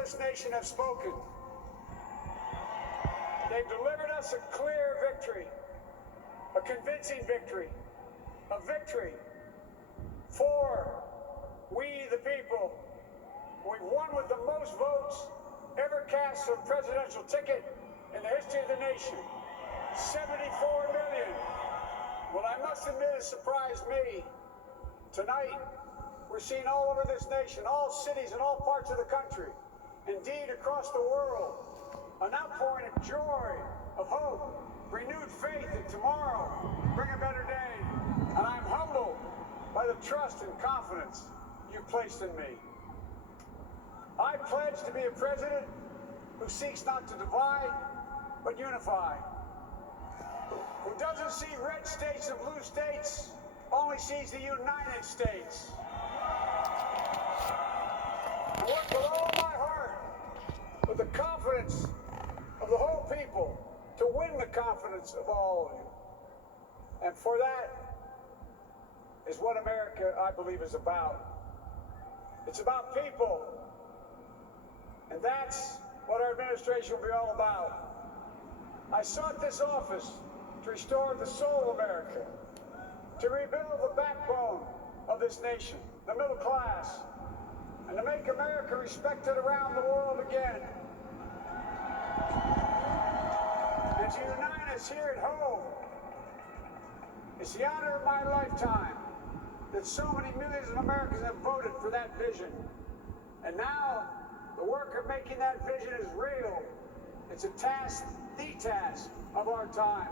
this nation have spoken. They've delivered us a clear victory, a convincing victory, a victory for we the people. We've won with the most votes ever cast for a presidential ticket in the history of the nation. 74 million. Well, I must admit it surprised me. Tonight, we're seeing all over this nation, all cities and all parts of the country, indeed across the world, an outpouring of joy, of hope, renewed faith that tomorrow will bring a better day. And I'm humbled by the trust and confidence you placed in me. I pledge to be a president who seeks not to divide, but unify. Who doesn't see red states and blue states, only sees the United States. I work with all my heart, with the confidence of the whole people, to win the confidence of all of you. And for that is what America, I believe, is about. It's about people. And that's what our administration will be all about. I sought this office to restore the soul of America, to rebuild the backbone of this nation, the middle class, and to make America respected around the world again. And to unite us here at home. It's the honor of my lifetime that so many millions of Americans have voted for that vision. And now, the work of making that vision is real. It's a task, the task of our time.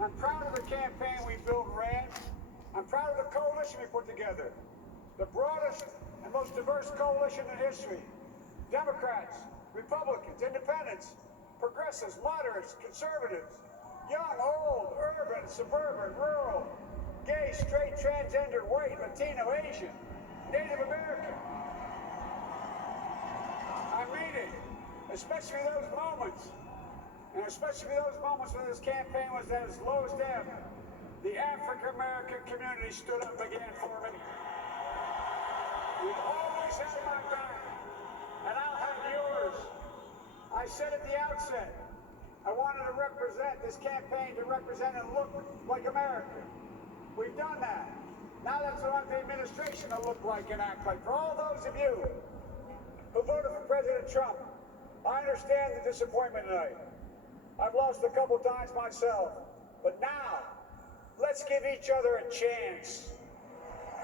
I'm proud of the campaign we built and ran. I'm proud of the coalition we put together. The broadest and most diverse coalition in history. Democrats, Republicans, Independents, progressives, moderates, conservatives, young, old, urban, suburban, rural, gay, straight, transgender, white, Latino, Asian, Native American. I mean it, especially those moments, and especially those moments when this campaign was at its lowest ebb. The African American community stood up again for me. You've always had my back, and I'll have yours. I said at the outset, I wanted to represent this campaign, to represent and look like America. We've done that. Now that's what I want the administration to look like and act like. For all those of you who voted for President Trump, I understand the disappointment tonight. I've lost a couple times myself. But now, let's give each other a chance.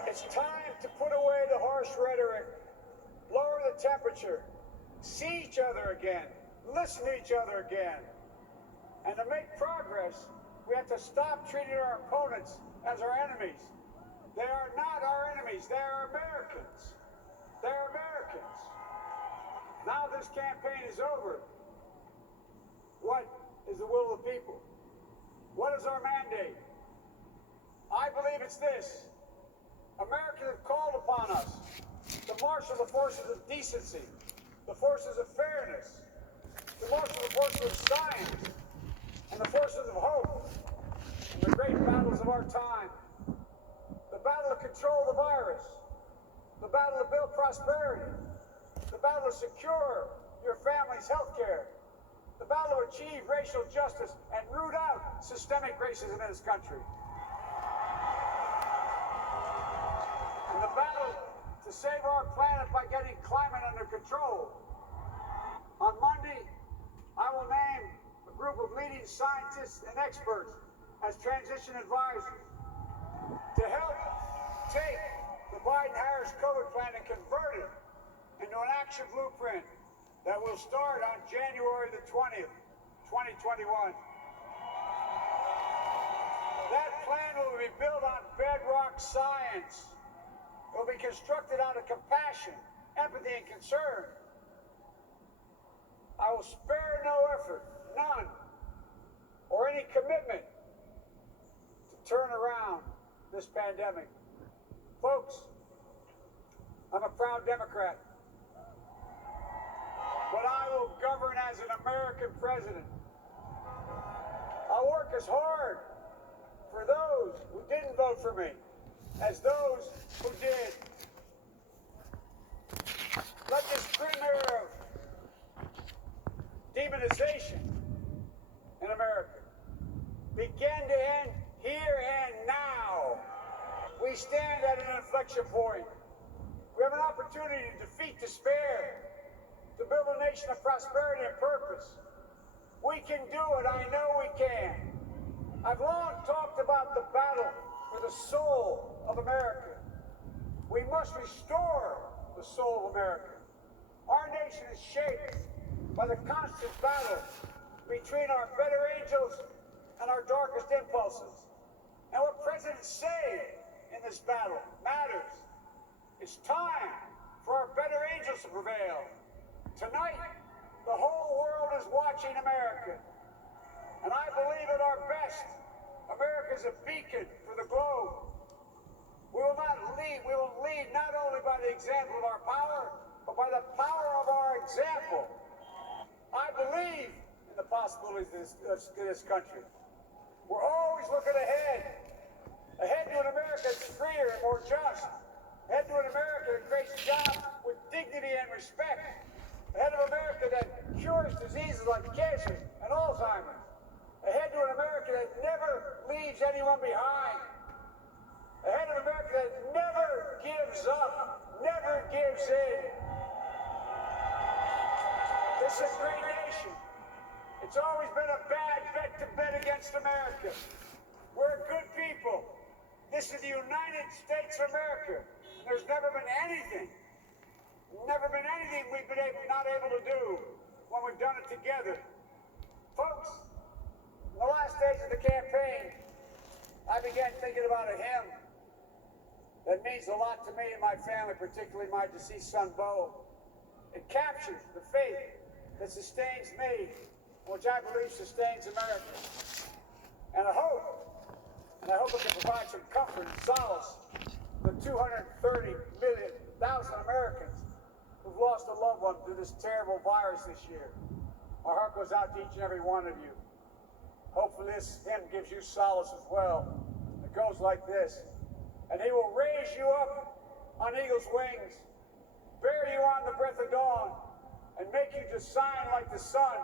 It's time to put away the harsh rhetoric, lower the temperature, see each other again, listen to each other again. And to make progress, we have to stop treating our opponents as our enemies. They are not our enemies, they are Americans. They're Americans. Now this campaign is over. What is the will of the people? What is our mandate? I believe it's this. Americans have called upon us to marshal the forces of decency, the forces of fairness, to marshal the forces of science, and the forces of hope in the great battles of our time. The battle to control the virus, the battle to build prosperity, the battle to secure your family's health care, the battle to achieve racial justice and root out systemic racism in this country. And the battle to save our planet by getting climate under control. On Monday, I will name a group of leading scientists and experts as transition advisors to help take the Biden-Harris COVID plan and convert it into an action blueprint that will start on January the 20th, 2021. That plan will be built on bedrock science. It will be constructed out of compassion, empathy, and concern. I will spare no effort, none, or any commitment to turn around this pandemic. Folks, I'm a proud Democrat, but I will govern as an American president. I'll work as hard for those who didn't vote for me as those who did. Let this grim era of demonization in America begin to end here and now. We stand at an inflection point. We have an opportunity to defeat despair, to build a nation of prosperity and purpose. We can do it. I know we can. I've long talked about the battle for the soul of America. We must restore the soul of America. Our nation is shaped by the constant battle between our better angels and our darkest impulses. And what presidents say in this battle matters. It's time for our better angels to prevail. Tonight, the whole world is watching America. And I believe at our best, America is a beacon for the globe. We will lead not only by the example of our power, but by the power of our example. I believe in the possibilities of this country. We're always looking ahead to an America that's freer and more just, ahead to an America that creates jobs with dignity and respect, ahead of America that cures diseases like cancer and Alzheimer's, ahead to an America that never leaves anyone behind, ahead of America that never gives up, never gives in. This is a great nation. It's always been a bad bet to bet against America. We're good people. This is the United States of America. And there's never been anything we've been not able to do when we've done it together. Folks, in the last days of the campaign, I began thinking about a hymn that means a lot to me and my family, particularly my deceased son, Bo. It captures the faith that sustains me, which I believe sustains America. And I hope it can provide some comfort and solace to the 230,000 Americans who've lost a loved one through this terrible virus this year. Our heart goes out to each and every one of you. Hopefully this hymn gives you solace as well. It goes like this. And he will raise you up on eagle's wings, bear you on the breath of dawn, and make you to shine like the sun,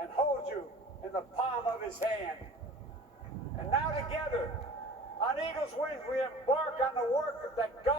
and hold you in the palm of his hand. And now together, on eagle's wings, we embark on the work that God